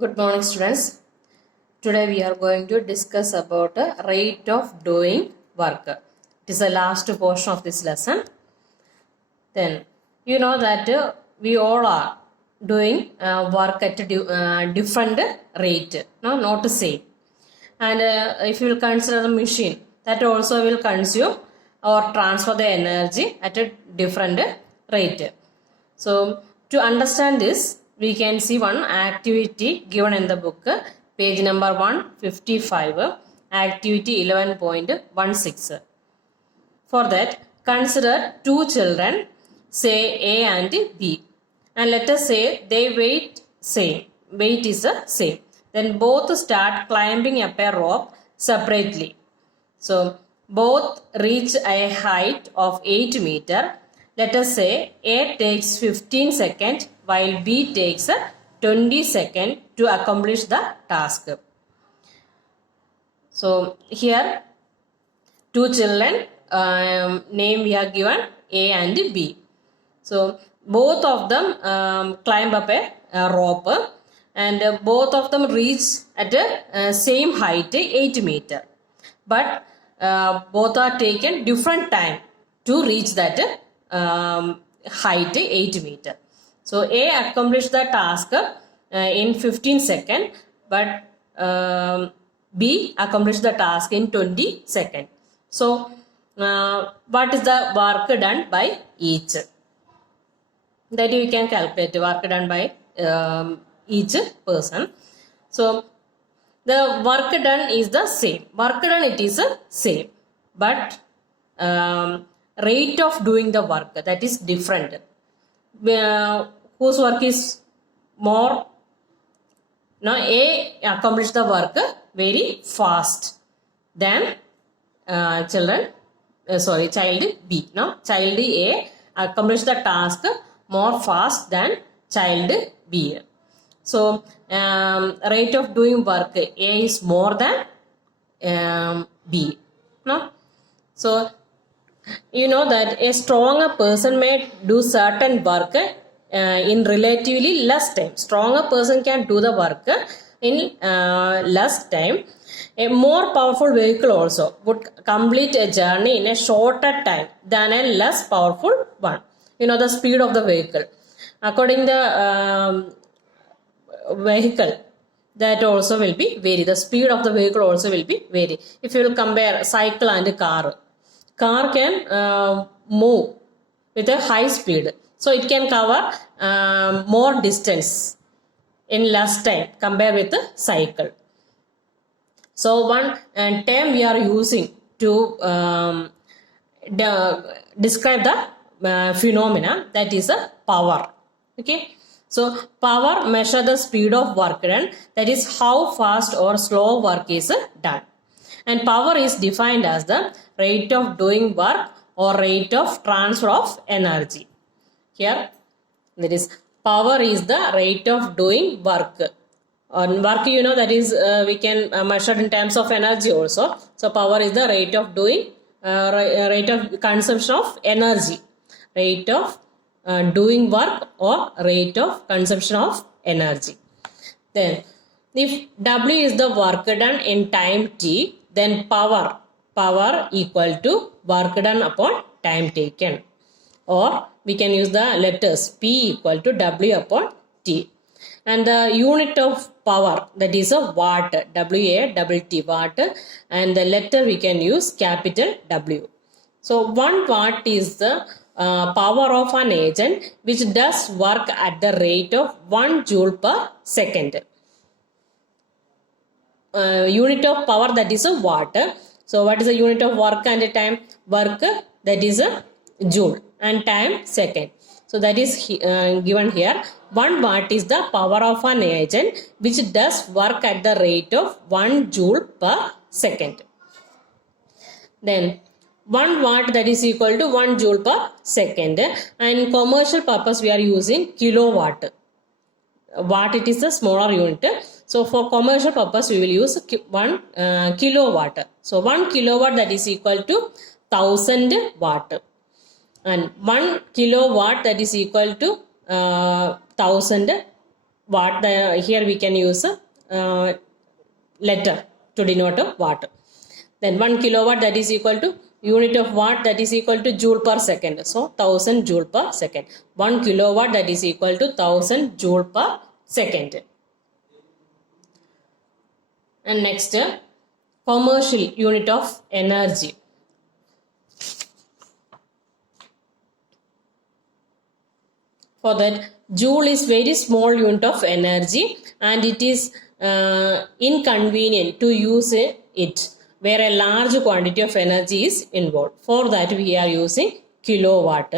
Good morning, students. Today we are going to discuss about the rate of doing work. It is the last portion of this lesson. Then you know that we all are doing work at a different rate, no, not the same. And if you will consider the machine, that also will consume or transfer the energy at a different rate. So to understand this, we can see one activity given in the book, page number 155, activity 11.16. For that, consider two children, say A and B, and let us say they weight same. Weight is the same. Then both start climbing up a rope separately. So both reach a height of 8 meter. Let us say A takes 15 seconds while B takes 20 seconds to accomplish the task. So here two children, name we are given A and B. So both of them climb up a rope and both of them reach at a same height, 8 meter. But both are taken different time to reach that height, 8 meter. So A accomplished the task in 15 seconds, but B accomplished the task in 20 seconds. So what is the work done by each? That you can calculate work done by each person. So the work done is the same. Work done it is the same, but rate of doing the work, that is different. Whose work is more? Now A accomplished the work very fast than child B. No, child A accomplished the task more fast than child B. So rate of doing work A is more than B. No, so you know that a stronger person may do certain work in relatively less time. Stronger person can do the work in less time. A more powerful vehicle also would complete a journey in a shorter time than a less powerful one. You know the speed of the vehicle. According to the vehicle, that also will be vary. The speed of the vehicle also will be vary. If you will compare cycle and car can move with a high speed. So it can cover more distance in less time compared with the cycle. So one term we are using to describe the phenomena, that is a power. Okay. So power measure the speed of work done, that is how fast or slow work is done. And power is defined as the rate of doing work or rate of transfer of energy. Here, that is power is the rate of doing work. On work, you know, that is we can measure in terms of energy also. So power is the rate of doing, rate of consumption of energy, rate of doing work or rate of consumption of energy. Then if W is the work done in time T, then power equal to work done upon time taken, or we can use the letters P equal to W upon T, and the unit of power, that is a watt, W-A-T-T, watt, and the letter we can use capital W. So 1 watt is the power of an agent which does work at the rate of 1 joule per second. Unit of power, that is a watt. So what is the unit of work and time? Work, that is a joule, and time second. So that is given here. 1 watt is the power of an agent which does work at the rate of 1 joule per second. Then 1 watt, that is equal to 1 joule per second, and commercial purpose we are using kilowatt. Watt, it is a smaller unit. So for commercial purpose we will use 1 kilowatt. So 1 kilowatt, that is equal to 1000 watt, and 1 kilowatt, that is equal to 1000 watt. Here we can use a letter to denote watt. Then 1 kilowatt, that is equal to unit of watt, that is equal to joule per second. So 1000 joule per second. 1 kilowatt, that is equal to 1000 joule per second. And next, commercial unit of energy. For that, joule is very small unit of energy and it is inconvenient to use it where a large quantity of energy is involved. For that, we are using kilowatt.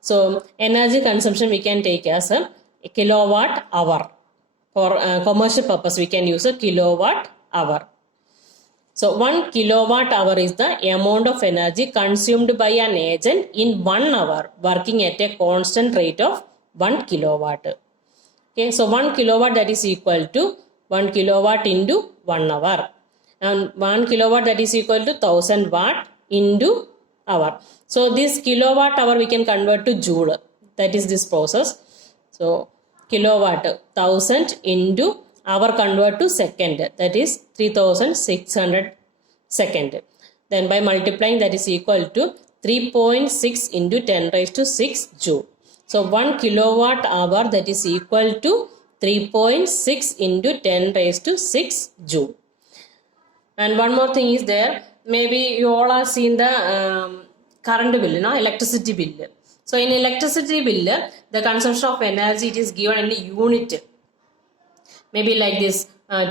So energy consumption we can take as a kilowatt hour. For commercial purpose, we can use a kilowatt hour. So 1 kilowatt hour is the amount of energy consumed by an agent in 1 hour working at a constant rate of 1 kilowatt. Okay, so 1 kilowatt, that is equal to 1 kilowatt into 1 hour. And 1 kilowatt, that is equal to 1000 watt into hour. So this kilowatt hour we can convert to joule. That is this process. So kilowatt 1000 into hour convert to second. That is 3600 second. Then by multiplying, that is equal to 3.6 into 10 raised to 6 joule. So 1 kilowatt hour, that is equal to 3.6 into 10 raised to 6 joule. And one more thing is there. Maybe you all have seen the current bill, electricity bill. So in electricity bill, the consumption of energy, it is given in unit. Maybe like this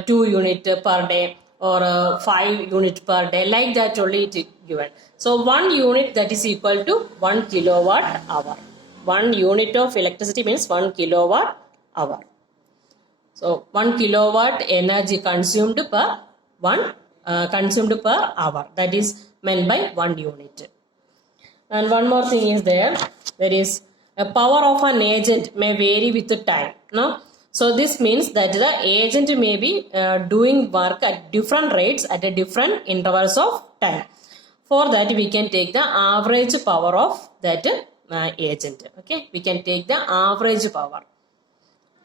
2 unit per day or 5 unit per day, like that only it is given. So 1 unit, that is equal to 1 kilowatt hour. 1 unit of electricity means 1 kilowatt hour. So 1 kilowatt energy consumed per hour. That is meant by 1 unit. And one more thing is there. There is a power of an agent may vary with the time. No? So this means that the agent may be doing work at different rates at a different intervals of time. For that, we can take the average power of that agent. Okay, we can take the average power.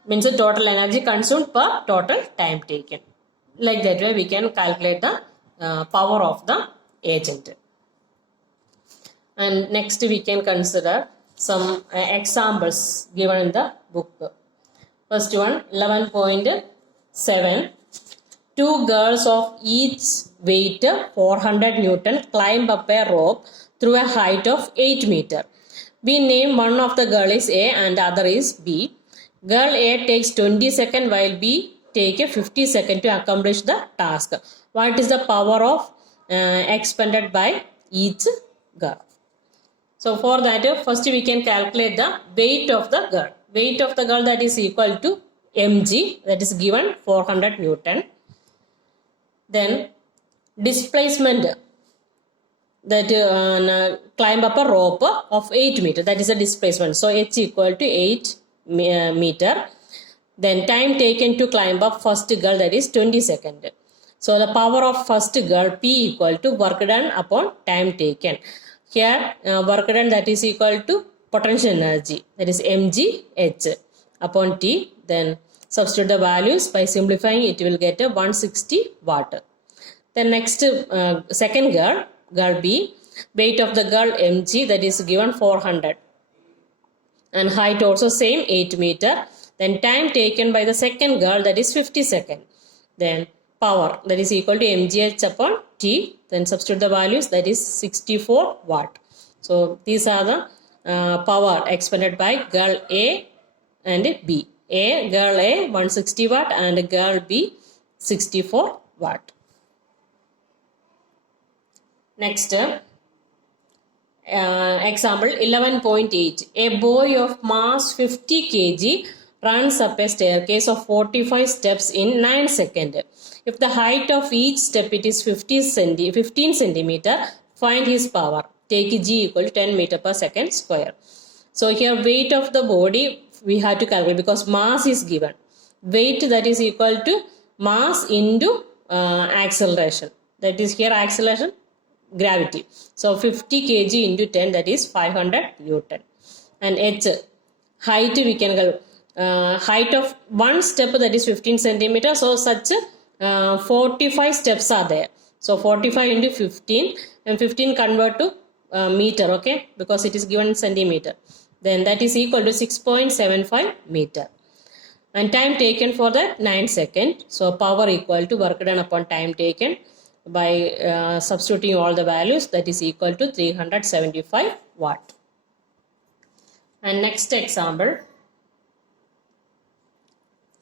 Means the total energy consumed per total time taken. Like that way, we can calculate the power of the agent. And next, we can consider some examples given in the book. First one, 11.7. 2 girls of each weight 400 Newton climb up a rope through a height of 8 meter. We name one of the girl is A and the other is B. Girl A takes 20 seconds while B take a 50 seconds to accomplish the task. What is the power of expended by each girl? So for that, first we can calculate the weight of the girl. Weight of the girl, that is equal to mg, that is given 400 Newton. Then displacement, that climb up a rope of 8 meter, that is a displacement. So h equal to 8 meter. Then time taken to climb up first girl, that is 20 seconds. So the power of first girl P equal to work done upon time taken. Here work done, that is equal to potential energy, that is mgh upon T. Then substitute the values. By simplifying, it will get a 160 watt. Then next second girl B, weight of the girl mg, that is given 400 and height also same 8 meter. Then time taken by the second girl, that is 50 seconds. Then power, that is equal to mgh upon T. Then substitute the values, that is 64 watt. So these are the power expended by girl A and B. Girl A 160 watt and girl B 64 watt. Next example 11.8. A boy of mass 50 kg runs up a staircase of 45 steps in 9 seconds. If the height of each step it is 15 centimeter, find his power. Take g equal to 10 meter per second square. So here weight of the body we have to calculate because mass is given. Weight, that is equal to mass into acceleration. That is here acceleration, gravity. So 50 kg into 10, that is 500 Newton. And h, height we can calculate. height of one step, that is 15 centimeters. So such 45 steps are there. So 45 into 15, and 15 convert to meter, okay, because it is given in centimeter. Then that is equal to 6.75 meter. And time taken for that 9 seconds. So power equal to work done upon time taken by substituting all the values, that is equal to 375 watt. And next example,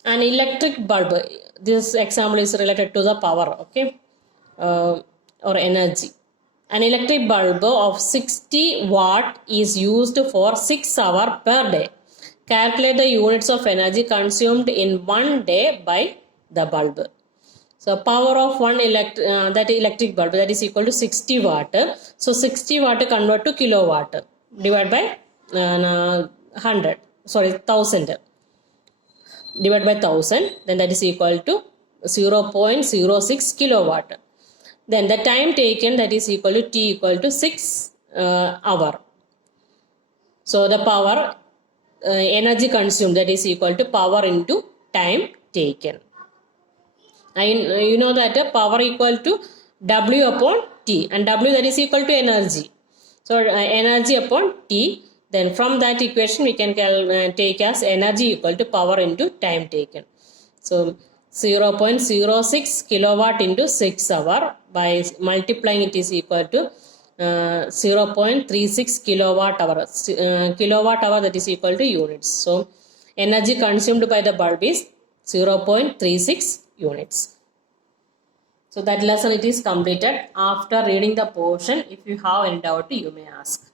an electric bulb. This example is related to the power, okay, or energy. An electric bulb of 60 watt is used for 6 hours per day. Calculate the units of energy consumed in 1 day by the bulb. So power of one electric bulb, that is equal to 60 watt. So 60 watt convert to kilowatt divided by 1000 divided by 1000, then that is equal to 0.06 kilowatt. Then the time taken, that is equal to T equal to 6 hour. So the power energy consumed, that is equal to power into time taken. And you know that power equal to W upon T, and W that is equal to energy. So energy upon T. Then from that equation we can take as energy equal to power into time taken. So 0.06 kilowatt into 6 hour, by multiplying it is equal to 0.36 kilowatt hour. Kilowatt hour, that is equal to units. So energy consumed by the bulb is 0.36 units. So that lesson it is completed. After reading the portion, if you have any doubt, you may ask.